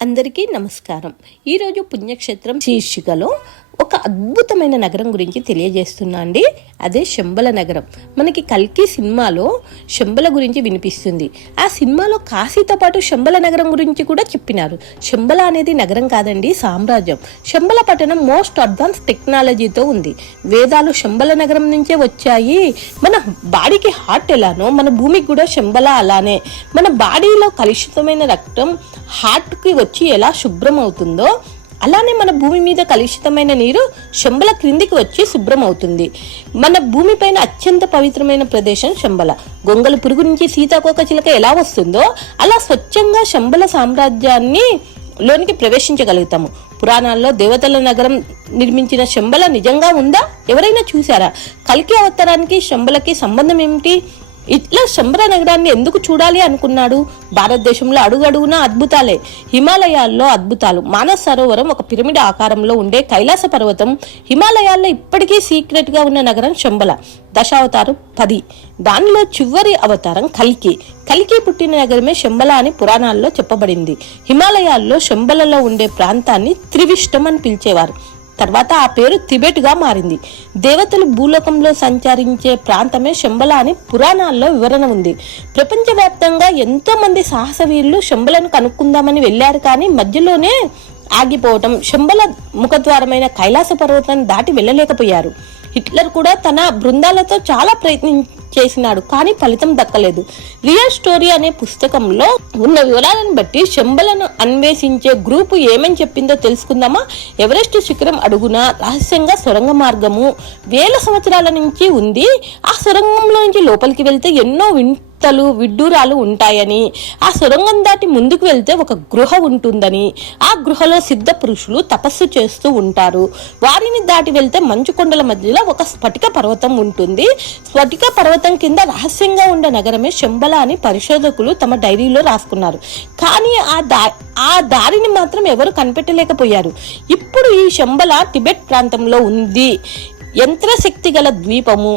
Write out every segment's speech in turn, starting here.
అందరికీ నమస్కారం. ఈరోజు పుణ్యక్షేత్రం శీర్షికలో ఒక అద్భుతమైన నగరం గురించి తెలియజేస్తున్నా అండి. అదే శంబల నగరం. మనకి కల్కి సినిమాలో శంబల గురించి వినిపిస్తుంది. ఆ సినిమాలో కాశీతో పాటు శంబల నగరం గురించి కూడా చెప్పినారు. శంబల అనేది నగరం కాదండి సామ్రాజ్యం. శంబల పట్టణం మోస్ట్ అడ్వాన్స్ టెక్నాలజీతో ఉంది. వేదాలు శంబల నగరం నుంచే వచ్చాయి. మన బాడీకి హార్ట్ ఎలానో మన భూమికి కూడా శంబల అలానే. మన బాడీలో కలుషితమైన రక్తం హార్ట్కి వచ్చి ఎలా శుభ్రం అవుతుందో అలానే మన భూమి మీద కలుషితమైన నీరు శంబల క్రిందికి వచ్చి శుభ్రం అవుతుంది మన భూమిపైన అత్యంత పవిత్రమైన ప్రదేశం శంబల. గొంగల పురుగు నుంచి సీతాకోక చిలక ఎలా వస్తుందో అలా స్వచ్ఛంగా శంబల సామ్రాజ్యాన్ని లోనికి ప్రవేశించగలుగుతాము. పురాణాల్లో దేవతల నగరం నిర్మించిన శంబల నిజంగా ఉందా? ఎవరైనా చూసారా కల్కి అవతారానికి శంబలకి సంబంధం ఏమిటి? ఇట్లా శంబర నగరాన్ని ఎందుకు చూడాలి అనుకున్నాడు? భారతదేశంలో అడుగడుగున అద్భుతాలే. హిమాలయాల్లో అద్భుతాలు. మానస సరోవరం ఒక పిరమిడ్ ఆకారంలో ఉండే కైలాస పర్వతం హిమాలయాల్లో ఇప్పటికీ సీక్రెట్గా ఉన్న నగరం శంబల దశావతారం పది. దానిలో చివరి అవతారం కల్కి. కల్కి పుట్టిన నగరమే శంబల అని పురాణాల్లో చెప్పబడింది. హిమాలయాల్లో శంబలలో ఉండే ప్రాంతాన్ని త్రివిష్టం అని పిలిచేవారు. తర్వాత ఆ పేరు టిబెట్గా మారింది. దేవతలు భూలోకంలో సంచరించే ప్రాంతమే శంబల అని పురాణాల్లో వివరణ ఉంది. ప్రపంచవ్యాప్తంగా ఎంతోమంది సాహసవీరులు శంబలను కనుక్కుందామని వెళ్ళారు కానీ మధ్యలోనే ఆగిపోవటం శంబల ముఖద్వారమైన కైలాస పర్వతాన్ని దాటి వెళ్ళలేకపోయారు. హిట్లర్ కూడా తన బృందాలతో చాలా ప్రయత్ని చేసినాడు కానీ ఫలితం దక్కలేదు. రియల్ స్టోరీ అనే పుస్తకంలో ఉన్న వివరాలను బట్టి శంబలను అన్వేషించే గ్రూపు ఏమని చెప్పిందో తెలుసుకుందామా? ఎవరెస్ట్ శిఖరం అడుగున రహస్యంగా సొరంగ మార్గము వేల సంవత్సరాల నుంచి ఉంది. ఆ సొరంగంలో నుంచి లోపలికి వెళ్తే ఎన్నో వింతలు విడ్డూరాలు ఉంటాయని ఆ సొరంగం దాటి ముందుకు వెళ్తే ఒక గృహ ఉంటుందని ఆ గృహలో సిద్ధ పురుషులు తపస్సు చేస్తూ ఉంటారు. వారిని దాటి వెళ్తే మంచు కొండల మధ్యలో ఒక స్ఫటిక పర్వతం ఉంటుంది. స్ఫటిక పర్వతం కింద రహస్యంగా ఉండే నగరమే శంబల అని పరిశోధకులు తమ డైరీలో రాసుకున్నారు. కానీ ఆ దా ఆ దారిని మాత్రం ఎవరు కనిపెట్టలేకపోయారు. ఇప్పుడు ఈ శంబల టిబెట్ ప్రాంతంలో ఉంది. యంత్రశక్తి గల ద్వీపము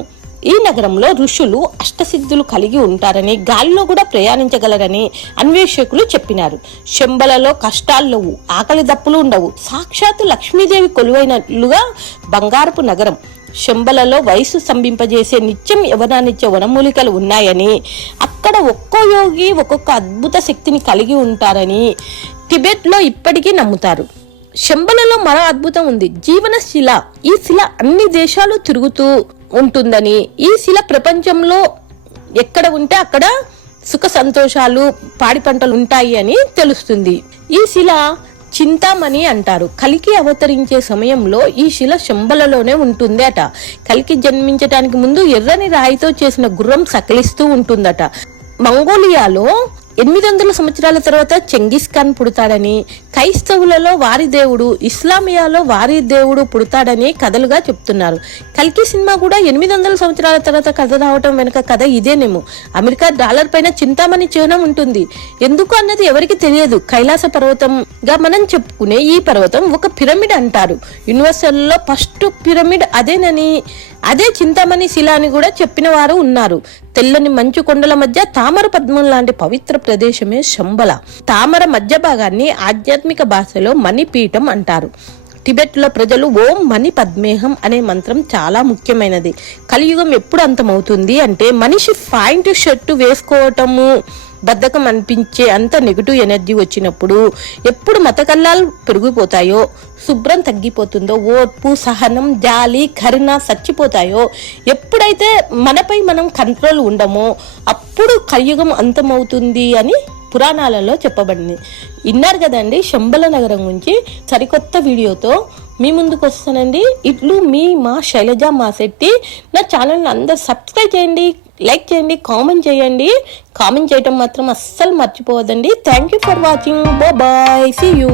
ఈ నగరంలో ఋషులు అష్టసిద్ధులు కలిగి ఉంటారని గాలిలో కూడా ప్రయాణించగలరని అన్వేషకులు చెప్పినారు. శంబలలో కష్టాలు లేవు ఆకలి దప్పులు ఉండవు. సాక్షాత్తు లక్ష్మీదేవి కొలువైనట్లుగా బంగారపు నగరం. శంబలలో వయసు సంభింపజేసే నిత్యం యవనాన్నిచ్చే వనమూలికలు ఉన్నాయని అక్కడ ఒక్కో యోగి ఒక్కొక్క అద్భుత శక్తిని కలిగి ఉంటారని టిబెట్లో ఇప్పటికీ నమ్ముతారు. శంబలలో మరో అద్భుతం ఉంది. జీవన శిల ఈ శిల అన్ని దేశాలు తిరుగుతూ ఉంటుందని. ఈ శిల ప్రపంచంలో ఎక్కడ ఉంటే అక్కడ సుఖ సంతోషాలు పాడి పంటలు ఉంటాయి అని తెలుస్తుంది. ఈ శిల చింతామణి అంటారు. కలికి అవతరించే సమయంలో ఈ శిల శంబలలోనే ఉంటుంది అట కలికి జన్మించటానికి ముందు ఎర్రని రాయితో చేసిన గుర్రం సకలిస్తూ ఉంటుందట. మంగోలియాలో ఎనిమిది వందల సంవత్సరాల తర్వాత చెంగిస్ ఖాన్ పుడతాడని క్రైస్తవులలో వారి దేవుడు ఇస్లామియాలో వారి దేవుడు పుడతాడని కథలుగా చెప్తున్నారు. కల్కి సినిమా కూడా ఎనిమిది వందల సంవత్సరాల తర్వాత కథ రావటం వెనుక కథ ఇదేనేమో. అమెరికా డాలర్ పైన చింతామణి చిహ్నం ఉంటుంది. ఎందుకు అన్నది ఎవరికి తెలియదు. కైలాస పర్వతంగా మనం చెప్పుకునే ఈ పర్వతం ఒక పిరమిడ్ అంటారు. యూనివర్సల్లో ఫస్ట్ పిరమిడ్ అదేనని అదే చింతామణి శిల అని కూడా చెప్పిన వారు ఉన్నారు. తెల్లని మంచు కొండల మధ్య తామర పద్మం లాంటి పవిత్ర ప్రదేశమే శంబల. తామర మధ్య భాగాన్ని ఆధ్యాత్మిక భాషలో మణిపీఠం అంటారు. టిబెట్లో ప్రజలు ఓం మణి పద్మేహం అనే మంత్రం చాలా ముఖ్యమైనది. కలియుగం ఎప్పుడు అంతమవుతుంది అంటే మనిషి పాయింట్ షర్టు వేసుకోవటము బద్ధకం అనిపించే అంత నెగిటివ్ ఎనర్జీ వచ్చినప్పుడు ఎప్పుడు మతకల్లాలు పెరిగిపోతాయో శుభ్రం తగ్గిపోతుందో ఓర్పు సహనం జాలి కరుణ చచ్చిపోతాయో ఎప్పుడైతే మనపై మనం కంట్రోల్ ఉండమో అప్పుడు కలియుగం అంతమవుతుంది అని పురాణాలలో చెప్పబడింది. విన్నారు కదండి శంబల నగరం గురించి సరికొత్త వీడియోతో మీ ముందుకు వస్తానండి. ఇట్లు మీ మా శైలజ మా శెట్టి నా ఛానల్ని అందరు సబ్స్క్రైబ్ చేయండి. లైక్ చేయండి కామెంట్ చేయండి. కామెంట్ చేయటం మాత్రం అస్సలు మర్చిపోవద్దండి. Thank you for watching bye see you